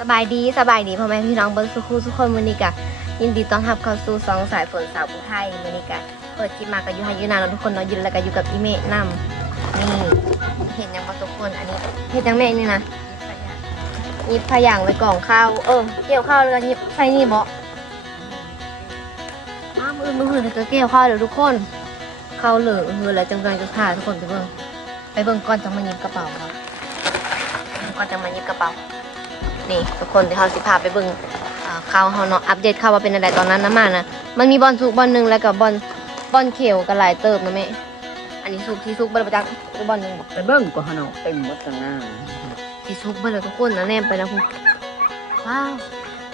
สบายดีสบายดีพ่อแม่พี่น้องเบิ้งสุขุทุกคนมื้อนี้กะยินดีต้อนรับเข้าสู่สองสายฝนสาวผู้ไทยมือนี้กะเปิดคลิมากับยูไฮยูนาแล้วทุกคนเนาะยืนแล้วก็อยู่กับอีเมะนำนี่เห็นยังบ่ทุกคนอันนี้เห็นยังแม่นี่นะยิบพยางไว้กล่องข้าวเออเกี่ยวข้าวแล้วก็หยิบใส่นี่บ่อ้ามือมือหือก็เกี่ยวข้าวเดี๋ยวทุกคนข้าวเหลืองหือแล้วจังๆจะพาทุกคนไปเบิ่งไปเบิ่งก่อนจะมาหยิบกระเป๋าครับก่อนจะมาหยิบกระเป๋า นี่ทุกคนที่เขาสิพาไปเบิ่งอ่าข่าวเขาเนาะอัปเดตข่าวว่าเป็นอะไรตอนนั้นนะมานะมันมีบอลสุกบอลหนึ่งแล้วก็บอลบอลเขียวกันหลายเติบนะแม่อันนี้สุกที่สุกบอลประจักษ์หรือบอลหนึ่งบอกไปเบิ่งก็หนอเต็มหมดทั้งหน้าที่สุกบอลเลยทุกคนนะแนมไปแล้วคุณว้าว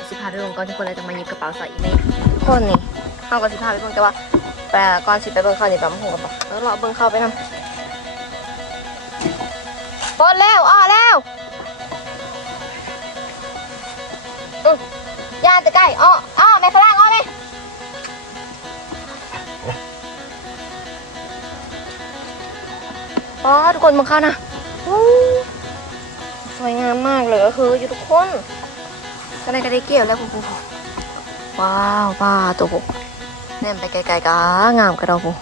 สิพาไปเบิ่งก่อนทุกคนเลยจะมาหยิบกระเป๋าใส่อีเมลทุกคนนี่เขาก็สิพาไปเบิ่งแต่ว่าแต่ก่อนสิไปเบิ่งเขานี่ก็มาหูกระเป๋าแล้วเราเบิ่งเข้าไปนำบอลแล้วอ้อแล้ว ย่าจะใกล้อ้ออ้อแม่ฝรั่งอ้อแม่อ๋อทุกคนมาเข้านะสวยงามมากเลยก็คืออยู่ทุกคนก็ได้ก็ได้เกี่ยวแล้วปุ๊บปุ๊บว้าวป้าตัวปุ๊บแนไปไกลๆก็งามกระเราปุ๊บ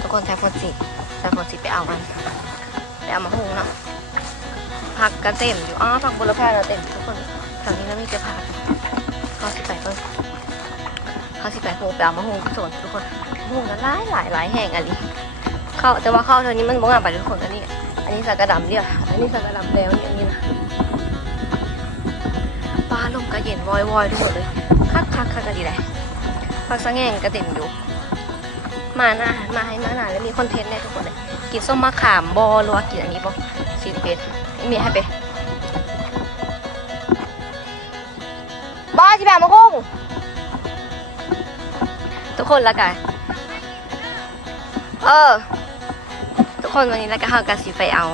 ทุกคนใช้โฟนสีใช้โฟนสีไปเอามันไปเอามาหุงเนาะผักกระเต็มอยู่อ๋อผักบุรพาเราเต็มทุกคน แถวนี้แล้วมีเจะพาข้าสิไปเพิ่งเข้าสิไปดโฮไปเอามาโฮส่วนทุกคนโฮกันหลายหลายหลายแห่งอันนี้เข้าแต่ว่าเข้าเท่านี้มันบ่งามไปทุกคนอันนี้ อันนี้สักกระดำเดียวอันนี้สักกระดำแล้วนี่อันนี้นะปลาลมกระเย็นวอยวอยทุกคนเลยคักคักคักกันดีเลยพักสังแงงกระเต็มอยู่ มาหน้ามาให้มาหน้าแล้วมีคอนเทนต์แน่ทุกคนเลยกินส้มมะขามบอรือว่ากินอันนี้บอซีเป็ดมีให้ไปาจิแบบมาคงทุกคนละกันเออ ทุกคนวันนี้ละกันเฮากันสิไปเอา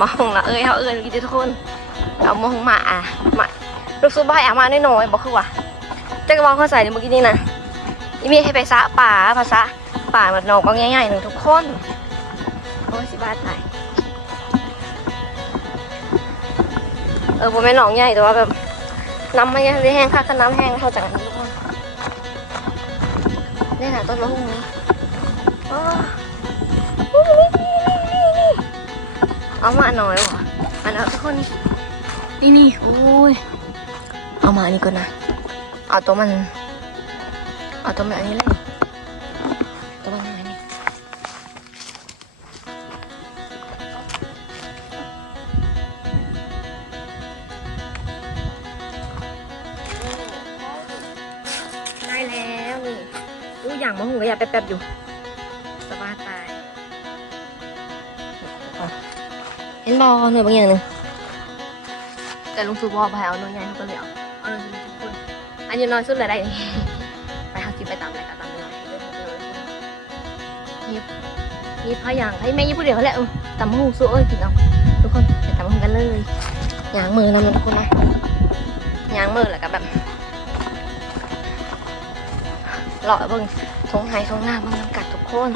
มาหงละเอ้ยเฮาเอ้ยกินทุกคน เอามาหงมาอะมาลูกซุปบ้อะมาน้อยๆบอกคือว่าจะกระบอกเขาใส่ในเมื่อกี้นี่นะอีมีให้ไปซะป่าภาษาป่ามันนอกบางง่ายๆหนึ่งทุกคนโอ้ยสิบ้าตายเออผมไม่นหนองใหญ่แต่ว่าแบบ น้ำมันยังไม่แห้งค่ะถ้าน้ำแห้งเข้าจากอันนี้ทุกคนนี่ค่ะต้นมะฮุ่งนี้เอามาหน่อยวะมันเอาทุกคนนี่นี่โอ้ยเอามาอันนี้ก่อนนะ เอาตัวมัน เอาตัวมันอันนี้เลย อู้อย่างมะฮุงก็อยากแป๊บๆอยู่สบายตายเห็นบอหน่วยบางอย่างหนึ่งแต่ลุงซูบอกไปเอาหน่วยใหญ่เขาก็เลยเอาเอาหน่วยใหญ่ทุกคนอันนี้น้อยสุดเลยได้นี่ไปหากินไปตามอะไรกันตามนี้ยิบยิบพะอย่างให้แม่ยิบผู้เดียวแหละเออตำมะฮุงสู้เอ้ยกินเอาทุกคนไปตำมะฮุงกันเลยยางมือนำนะทุกคนนะยางมือแล้วก็แบบ เลาะเบิ่งทงไห้ทงหน้าเบิ่งน้ำกัดทุกคน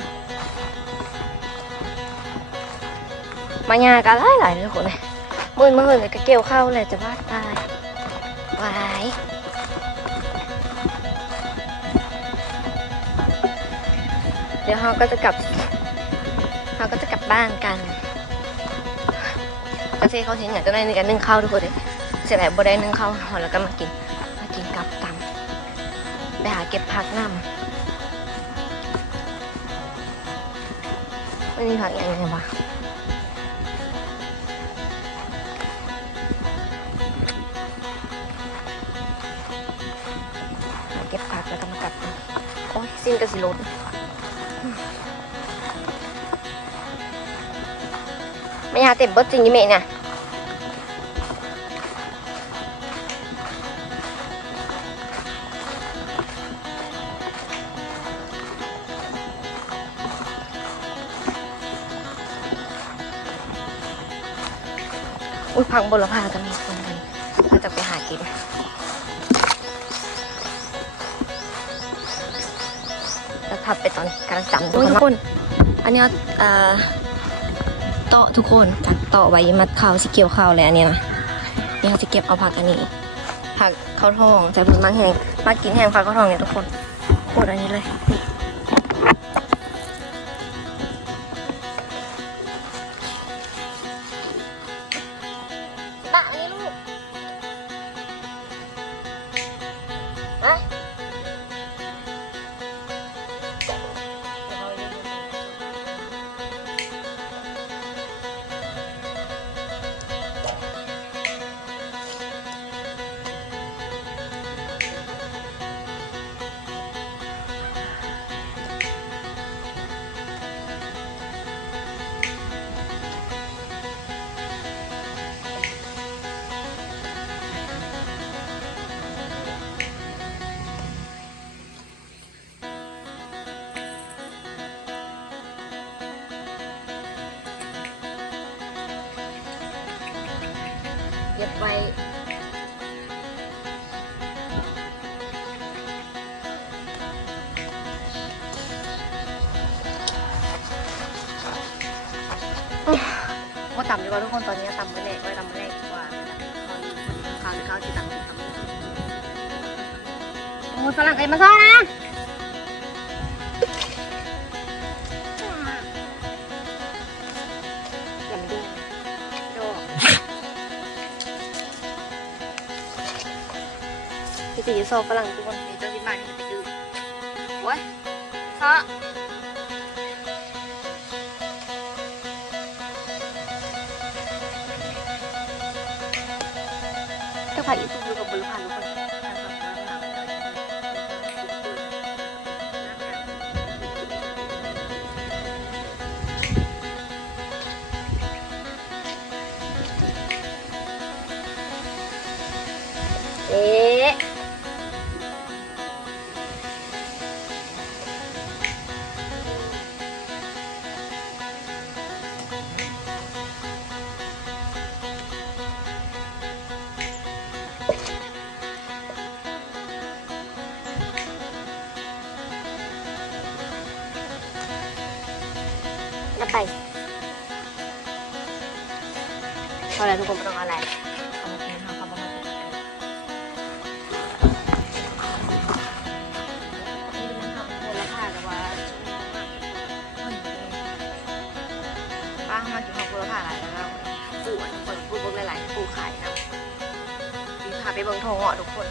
มายากันหลายหลายเลยคนเลยมื่นมื่นเลยก็เกี่ยวเข้าเลยจะบ้าตายวายเดี๋ยวเราก็จะกลับเราก็จะกลับบ้านกันกระเซ่เขาทิ้งอย่างก็ได้ในการนึ่งข้าวทุกคนเลยเสร็จแล้วบ่ได้นึ่งข้าวหอแล้วก็มากิน เก็บผักน้ำไม่มีผักอย่างไรวะหาเก็บผักแล้วก็มากลับโอ้ยสิ้นกระสิลดไม่หาเต็มเบิดจริงยี่เมะเนี่ย อุ้ยพังบนละพาจะมีคนกันเราจะไปหากินแล้วทับไปตอนกำลังจำทุกคน อันนี้เอ่อโต๊ะทุกคนจัดโต๊ะไว้มัดข้าวสีเกี่ยวข้าวเลยอันนี้นะเดี๋ยวเราจะเก็บเอาผักอันนี้ ผักข้าวทองใส่ผลมากแห้งมากินแห้งผักข้าวทองเนี่ยทุกคนโคตรอันนี้เลยนี่ ต่ำดีกว่าทุกคนตอนนี้ต่ำไม่แรกไว้ต่ำไม่แรกดีกว่าข้าวข้าวที่ต่ำต่ำโอ้ฝรั่งเอ็มาซ่อนะพี่ตีโซฝรั่งทุกคนมีเจ้าที่บ้านที่จะไปดูโอ้ยเพราะ ก็ผ่านอีซูซูกับ อแล้วทุกคนไม่ต้องเอะไรเอามากินเอาความประมาณนี้นี่มันทำคนละผ้าแต่ว่าป้ามากินของคนละผ้าหลายแล้วปูอันคนปูเบิ้งหลายๆปูขายนะดีพาไปเบิ้งทองเหาะทุกคน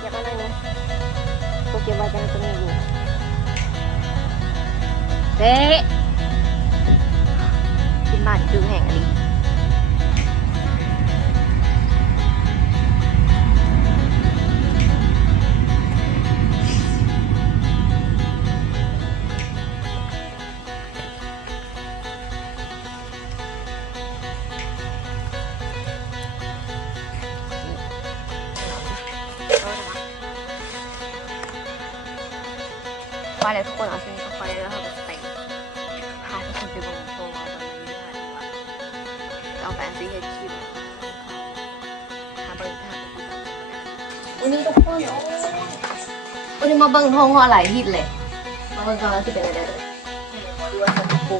อยากอะไรนะก็เก็บไว้จะมีอยู่เจ๊กินบ้านจื้อแห่งอัน วันนี้มาเบิ้งทองหัวไหลหิดเลย มาเบิ้งกันว่าจะเป็นอะไรเลยดูว่าจะปู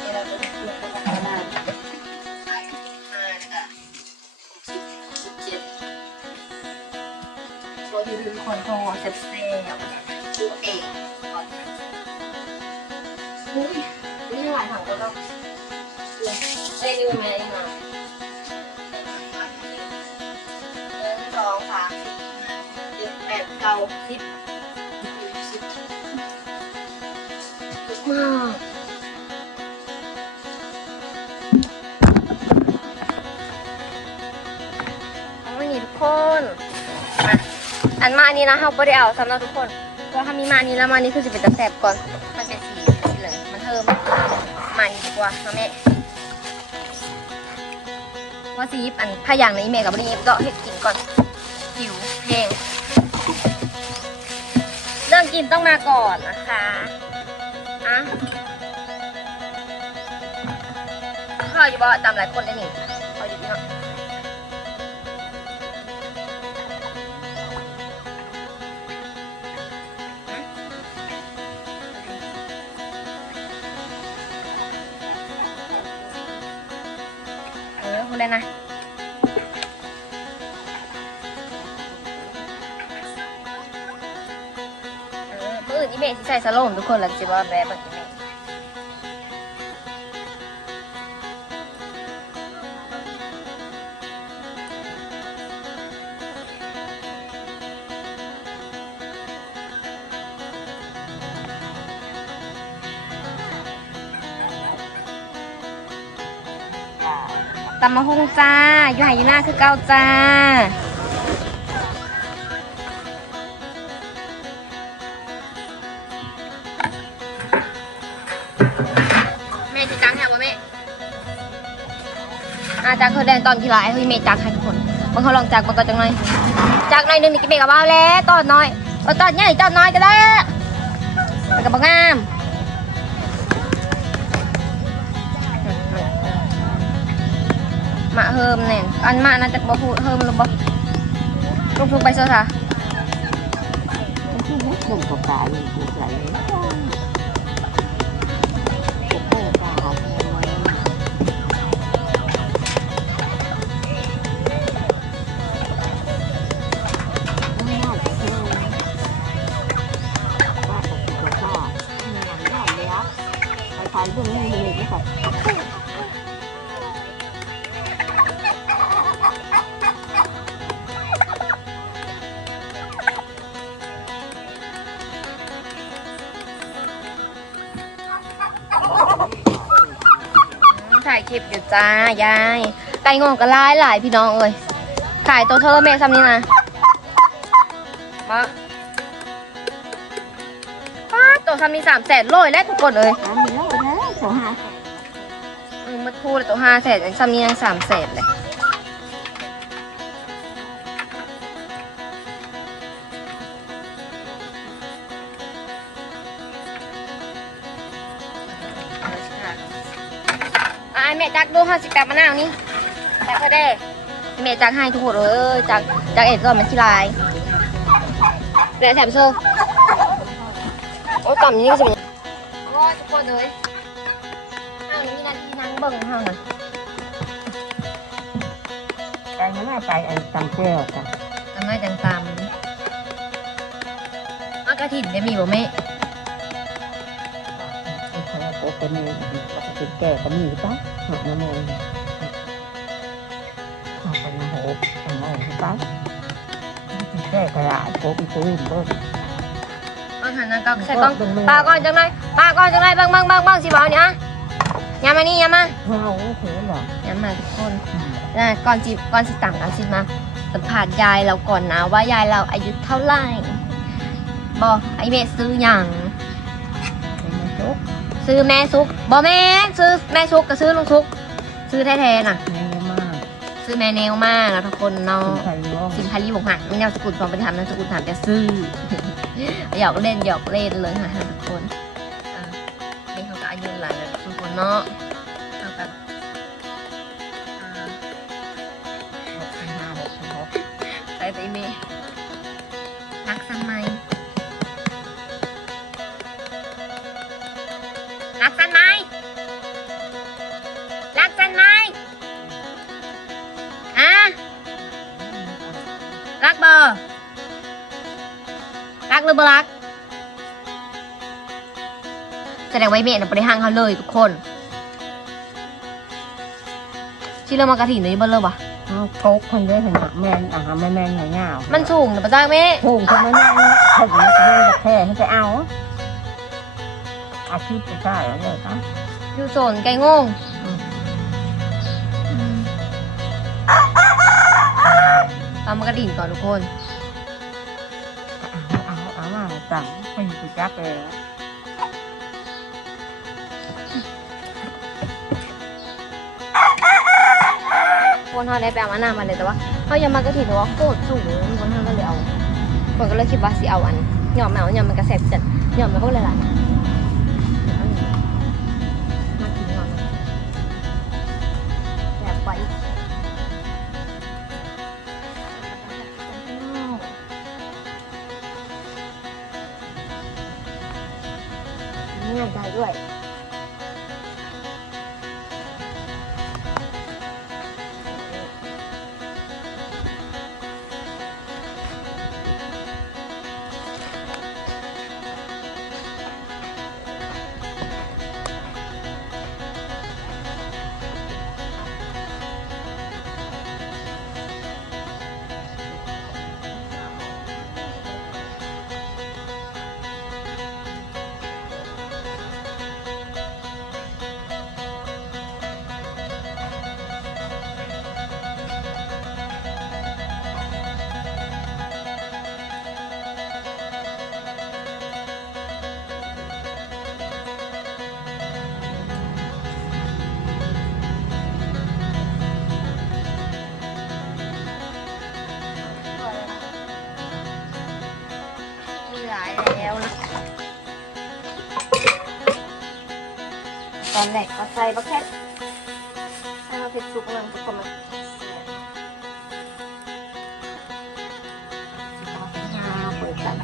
นี่เราจะเลือกกันประมาณห้าแล้วก็สิบเจ็ดตัวที่ทุกคนทองเซ็ตเซ่ตัวเองก่อนอุ้ยนี่หลายถังก็ต้องเล่นดูไหมมา เก้าสิบสิบมาอ๋อไม่มีทุกคนอันมาอันนี้นะเขาไม่ได้เอาสำหรับทุกคนเพราะถ้ามีมาอันนี้แล้วมาอันนี้คือจะเป็นตะแสบก่อน มันเป็นสีสีเหลืองมันเทิมมาอันนี้ดีกว่าเนาะแม่ว่าสียิบอันถ้าอย่างในเมกับวันนี้ยิบก็ให้กินก่อน อินต้องมาก่อนนะคะอะข้าวอยู่บ่ตามหลายคนได้หนี่ข้าวอยู่ที่เนาะเออโหพูดเลยนะ อปืนอีเมที่ใส่สโลมทุกคนลังจะว่าแบบแบบอีเมตำมะฮุงจ้า อยู่ไหอยู่หน้าคือเก้าจ้า อาจักเขาแดนตอนกีฬาไอ้ที่เมย์จักให้ทุกคนบางเขาลองจักบางก็จังหน่อยจักหน่อยหนึงนี่กิเมย์กับว่าแล้วตอนน้อยเออตอนใหญ่ตอนน้อยก็ได้มันกับบางงามมาเฮิมเนี่ยอันมาน่าจะบ่พูดเฮิมหรือบ่ลูกทุกไปเสื้อค่ะที่นักลงกับตาอยู่ จ้ายาย ไก่งอกก็หลายหลายพี่น้องเอ้ยขายตัวเธอแม่ซ้ำนี่นะมาป้าตัวซ้ำนี่สามแสนโลยแล้วทุกคนเอ้ยหามีแล้วนะสองหาอืมมาพูดเลยตัวห้าแสนซ้ำนี่ยังสามแสนเลย ไอ้แม่จักดูห้าสิบแปดมะนาวนี่จักเขาได้ไอ้แม่จักให้ทุกคนเอ้ยจักจักเอ็ดก็มันขี้ลายเดี๋ยวแถมโซ่โอ้ยต่ำนี่ก็สิโอ้ยทุกคนเลยอ้าวนี่นาทีนั่งเบิ่งห้างน่ะใจมันน่าใจไอ้ตังเจ้าค่ะทำไมจังตามอากระถิ่นได้มีบ่แม่ เธอโตเป็นนี่ติดแก่ก็มีปะหนักน้ำมันหนักเป็นโหอันนั้นปะติดแก่กระดาษโตไปซื้อเบิ้ลเอาหันหน้าก็ใส่กล้องปลาก่อนจังไรปลาก่อนจังไรบิ่งบิ่งบิ่งบิ่งสิบ่เอาเนี่ยยามานี่ยามาเฮาเถือหรอยามาทุกคนนะก่อนจีก่อนสิต่างกันสิมาสัมผัสยายเราก่อนนะว่ายายเราอายุเท่าไหร่บอกไอเมซื้อหยัง ซื้อแม่ซุกบอแม่ซื้อแม่ซุกก็ซื้อลุงซุก ซื้อแท้ๆน่ะแม่มากซื้อแม่แนวมากนะทุกคนเนาะใครร้องสินค้ารีบบอกหักไม่แนวสกุลความเป็นธรรมนะสกุลถามจะซื้อ หยอกเล่นหยอกเล่นเลยค่ะทุกคนอะนี่เขาก็อายุหลายแล้วทุกคนเนาะ รักสันไหมรักสันไหมอะรักบอรักหรือบ่รัก แสดงว่าไอ้เมย์น่ะบ่ได้ห่างเขาเลยทุกคนชื่อเรื่องมากระถิ่นเลยบ่เริ่มวะเอาโคกคนได้ขนาดแมนอะแม่แมนเงาๆมันสูงนะป้าจ้าเมย์ถูกทำไมไม่ถึงมาจะให้แค่ให้ไปเอา อาชีพจะได้แล้วเลยครับอยู่โซนไก่งงตามมากระดิ่งก่อนทุกคนเอาเอามาสั่งไปอยู่จักเลยคนเขาได้ไปเอามานาวมาเลยแต่ว่าเขายังมากระถิ่นแต่ว่าโคตรสูงคนเขาก็เลยเอาคนก็เลยคิดว่าสิเอาอันหย่อมเอาหย่อมมันกระแสบจัดหย่อมมันก็เลยละม ตอนแรกก็ใส่บักแค่ใส่มาเผ็ดสุกนั่นทุกคนมันเอาเปิดกัน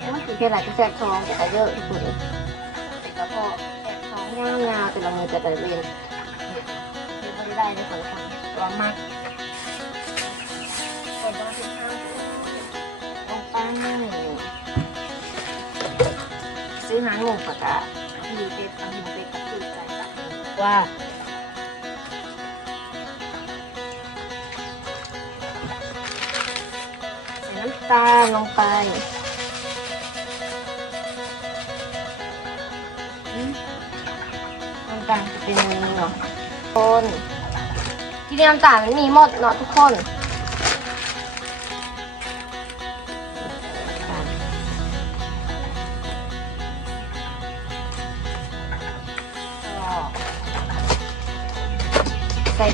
โอ้ยคือเท่าไหร่ก็แซ่บท้องแต่เยอะที่สุดเลยแต่พอแซ่บท้องยาวๆแต่ละมือแต่ละเวียนเนี่ยไม่ได้เลยคนละคนร้อนมากคนต้องกินข้าวลงไปซื้อหางหมูปะกะมีเป็ดอันนี้เป็ดกับคือใจตัก ว่า ใส่น้ำตาลลงไปอืมน้ำตาลจะเป็นนี้เนาะคนที่นี่น้ำตาลมันมีหมดเนาะทุกคน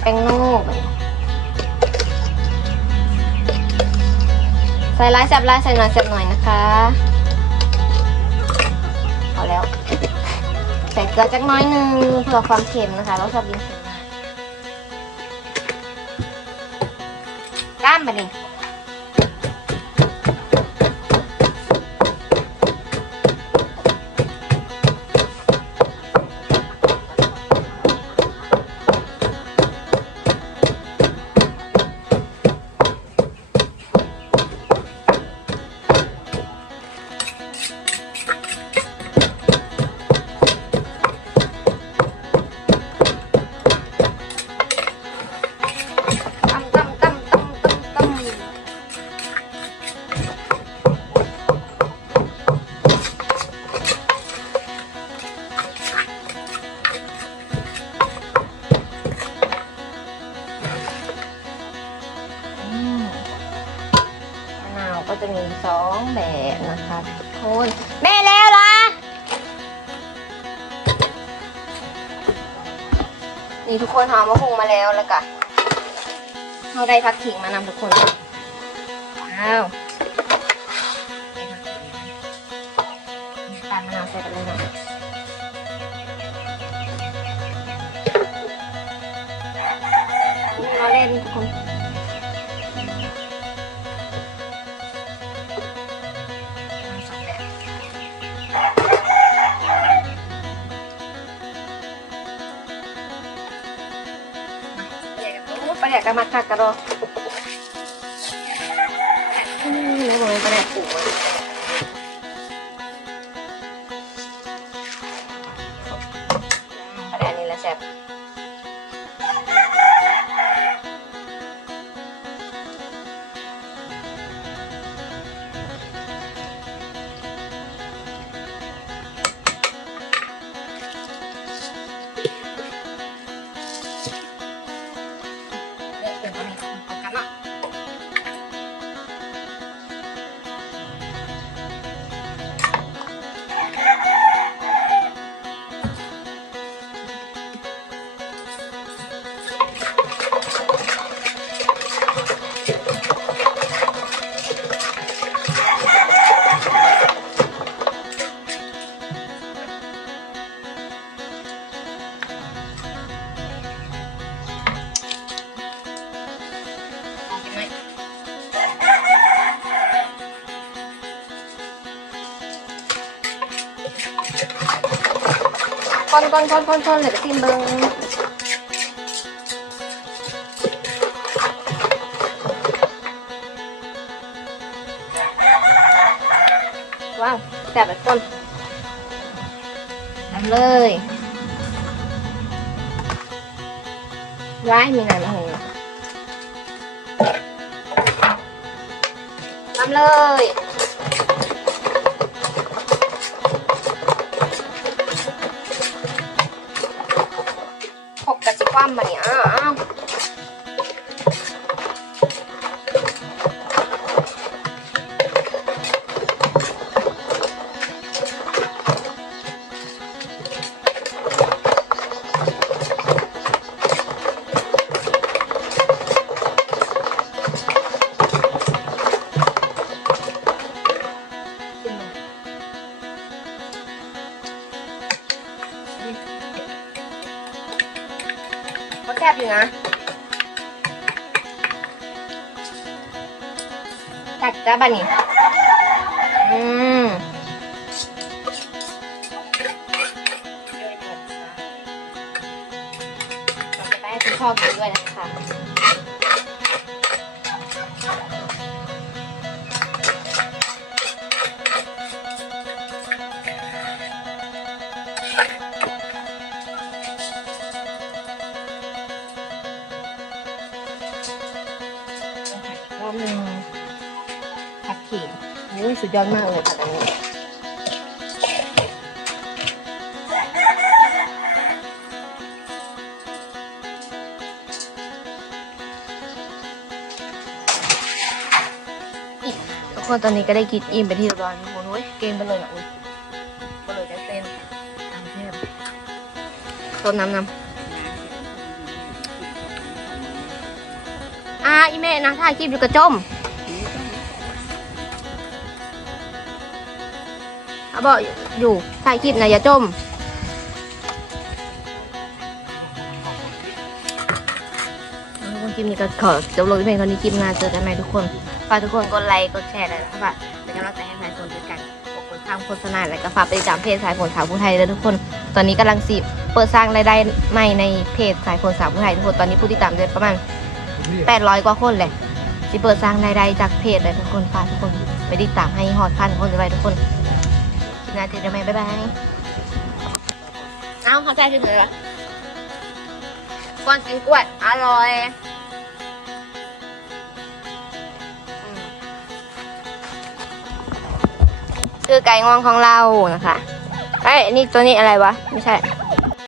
แป้งนูไปใส่ร้ายแซบร้ายใส่หน่อยแซบหน่อยนะคะพอแล้ว ใส่เกลือจักน้อยหนึงเพื่อความเค็มนะคะเราชอบกินเค็มมากก้ามไปดิตั้ นะคนแม่แล้วล่ะ นี่ทุกคนหอมมะฮุงมาแล้วแล้วก็เราได้พักขิงมานำทุกคนอ้าวตาลมะนาวใส่ไปเลยนะเราเล่นทุกคน กกระมักคักกระโดดอืมไม่เหมือนปแดกปูอะปล นคนคนคนเลยไปจิ้มเบิ้งว้าวแซ่บแบบคนทำเลยร้ายมีน้ำหูทำเลย นึนะตักจ้าบ้านี่อืมขอบคุณด้วยนะ องนึงผักขิงอุ้ยสุดยอดมากเลยผักอันนี้ทุกคนตอนนี้ก็ได้กินอิ่มไปที่เรียบร้อยทุกคนอุ้ยเก่งไปเลยนะอุ้ยก็เลยได้เต้นตามเทพต้นน้ำน้ำ อีเมนะถ่ายคลิปอยู่กระจมเขาบอกอยู่ถ่ายคลิปนะอย่าจมคนคลิปนี้ก็ขอจบลงที่เพียงเท่านี้คลิปหน้าเจอกันใหม่ทุกคนฝากทุกคนกดไลค์กดแชร์เลยนะครับเป็นกำลังใจให้สายฝนด้วยกันขอบคุณทางโฆษณาและก็ฝากไปติดตามเพจสายฝนสาวผู้ไทยเลยทุกคน ตอนนี้กำลังสิเปิดสร้างรายได้ใหม่ในเพจสายฝนสาวผู้ไทยทุกคนตอนนี้ผู้ติดตามได้ประมาณ 800 กว่าคนเลยสิเปิดสร้างรายได้จากเพจเลยทุกคนฝากทุกคนไปติดตามให้ฮอดพันคนเลยทุกคนคลิปหน้าเจอกันใหม่บ๊ายบายเอาเข้าใจถึงเลยเหรอก่อนกินกล้วยอร่อยอืมคือไก่งวงของเรานะคะไอ้ยอันนี่ตัวนี้อะไรวะ ไม่ใช่